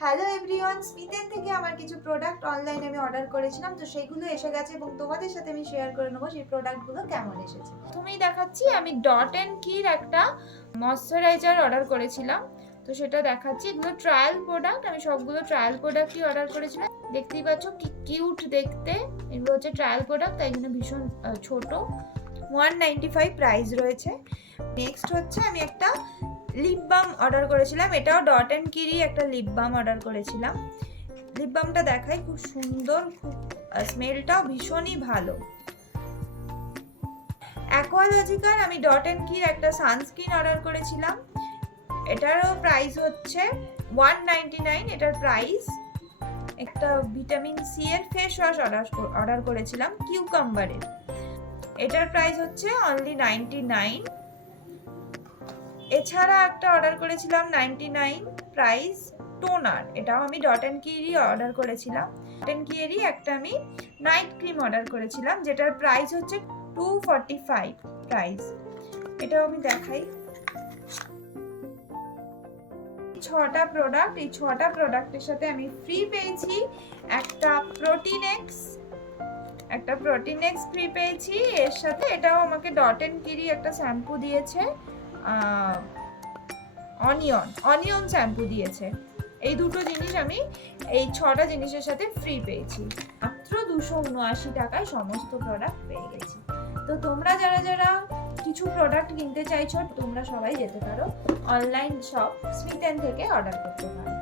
Hello everyone, স্মিথেন থেকে আমার কিছু প্রোডাক্ট অনলাইনে আমি অর্ডার করেছিলাম, তো সেইগুলো এসে গেছে এবং তোমাদের সাথে আমি শেয়ার করে নেবো সেই প্রোডাক্টগুলো কেমন এসেছে। প্রথমেই দেখাচ্ছি আমি ডট অ্যান্ড কির একটা ময়শ্চারাইজার অর্ডার করেছিলাম, তো সেটা দেখাচ্ছি। এগুলো ট্রায়াল প্রোডাক্ট, আমি সবগুলো ট্রায়াল প্রোডাক্টই অর্ডার করেছিলাম। দেখতেই পাচ্ছ কি কিউট দেখতে। এগুলো হচ্ছে ট্রায়াল প্রোডাক্ট, তাই জন্য ভীষণ ছোট। 195 প্রাইস রয়েছে। নেক্সট হচ্ছে আমি একটা লিপ বাম অর্ডার করেছিলাম, এটাও ডট অ্যান্ড কিরই একটা লিপ বাম অর্ডার করেছিলাম। লিপ বামটা দেখাই, খুব সুন্দর, খুব স্মেলটাও ভীষণই ভালো। অ্যাকোয়ালজিকার আমি ডট অ্যান্ড কির একটা সানস্ক্রিন অর্ডার করেছিলাম, এটারও প্রাইস হচ্ছে 199 এটার প্রাইস। একটা ভিটামিন সি এর ফেস ওয়াশ অর্ডার করেছিলাম কিউকাম্বারের, এটার প্রাইস হচ্ছে অনলি 99। এছাড়া একটা অর্ডার করেছিলাম 99 প্রাইস টোনার, এটাও আমি ডট অ্যান্ড কিরই অর্ডার করেছিলাম। ডট অ্যান্ড কিরই একটা আমি নাইট ক্রিম অর্ডার করেছিলাম, যেটার প্রাইস হচ্ছে 245 প্রাইস। এটাও আমি দেখাই। 6টা প্রোডাক্ট, এই 6টা প্রোডাক্টের সাথে আমি ফ্রি পেয়েছি একটা প্রোটিন এক্স ফ্রি পেয়েছি। এর সাথে এটাও আমাকে ডট অ্যান্ড কিরি একটা শ্যাম্পু দিয়েছে, অনিয়ন শ্যাম্পু দিয়েছে। এই দুটো জিনিস আমি এই 6টা জিনিসের সাথে ফ্রি পেয়েছি। মাত্র 279 টাকায় সমস্ত প্রোডাক্ট পেয়ে গেছি। তো তোমরা যারা যারা কিছু প্রোডাক্ট কিনতে চাইছো, তোমরা সবাই যেতে পারো অনলাইন শপ স্মিথেন থেকে অর্ডার করতে পারো।